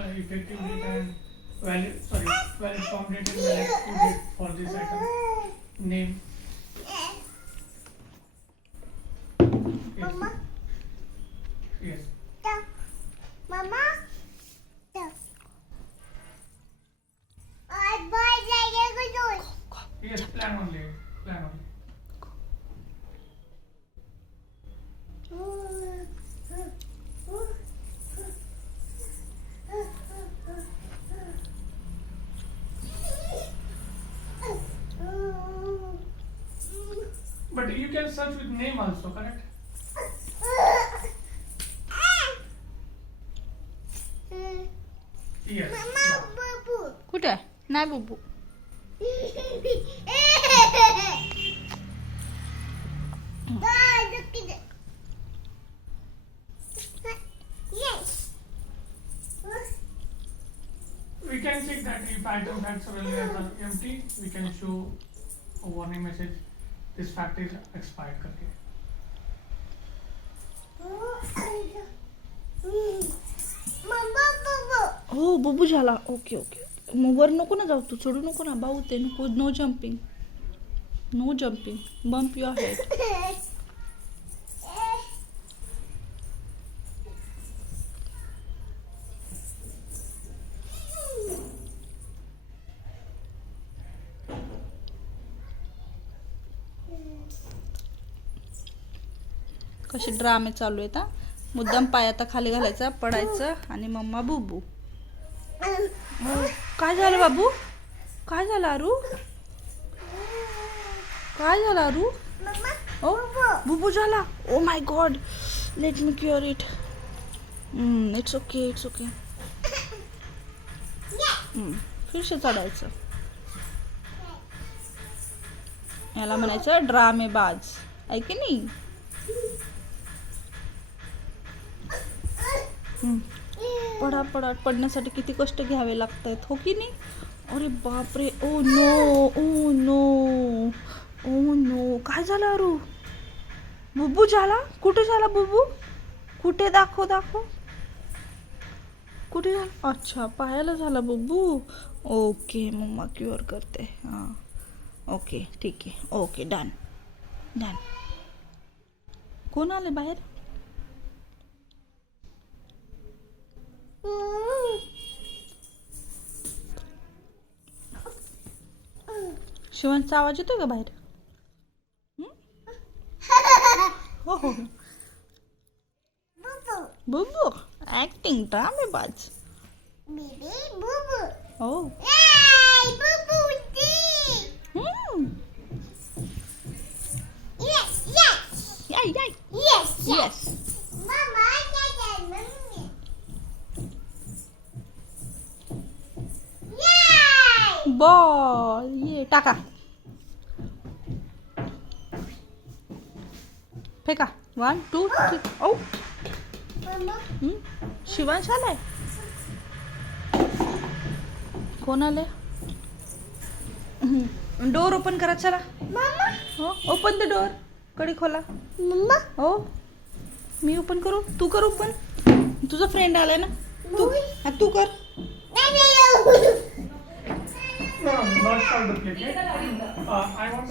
the effective date and valid, sorry, valid form date and valid date for this item. Name. Yes. Yes. Mama, Yes, plan only. Plan only. can search with name also, correct? Yes. Mama, Yeah. babu. कुठे आहे नाही बुबू Ah, look at it. Yes. We can check that if item facts or layers are empty, we can show a warning message. This fact is expired. करके. हो बुबू झाला. Okay okay. मग वर नको ना जाऊ तू. चढू नको ना. भाऊ ते नको. No jumping no jumping bump your head कसे ड्रामे चालू आहेत हा? मुद्दाम पाय आता खाली घालायचा पडायचं आणि मम्मा बुबू. काय झालं बाबू? काय झालं अरू काय झालं अरू ओ बुबू झाला. ओ my god let me cure it it's okay it's okay फिरशी चढायचं. याला म्हणायचं ड्रामेबाज. आहे की नाही? पडापडाट पडा पडा पडण्यासाठी किती कष्ट घ्यावे लागत आहेत हो की नाही? अरे बापरे oh no oh no oh no. काय झालं अरू? बुबू झाला? कुठे झाला बुबू? कुठे दाखव दाखव. कुठे झाला? अच्छा पायाला झाला बुबू. ओके मम्मा क्युअर करते. हां. ओके ठीक आहे. Okay done. डन. कोण आले बाहेर? शिवांचा आवाज येतोय का बाहेर हं? हो हो babu. बुबू ऍक्टिंग ड्रामेबाज Baby, babu. हो Yay, babu, see. हं. Yes, yes. बॉल. ये टाका. फेका. वन टू थ्री ओ? शिवांश आलाय? कोण आले डोर ओपन करा चला. हो ओपन द डोर कडी खोला. हो. मी ओपन करू? तू कर ओपन तुझा फ्रेंड आलाय ना? तू. हा, तू कर. No, no, not solve the. Uh, I want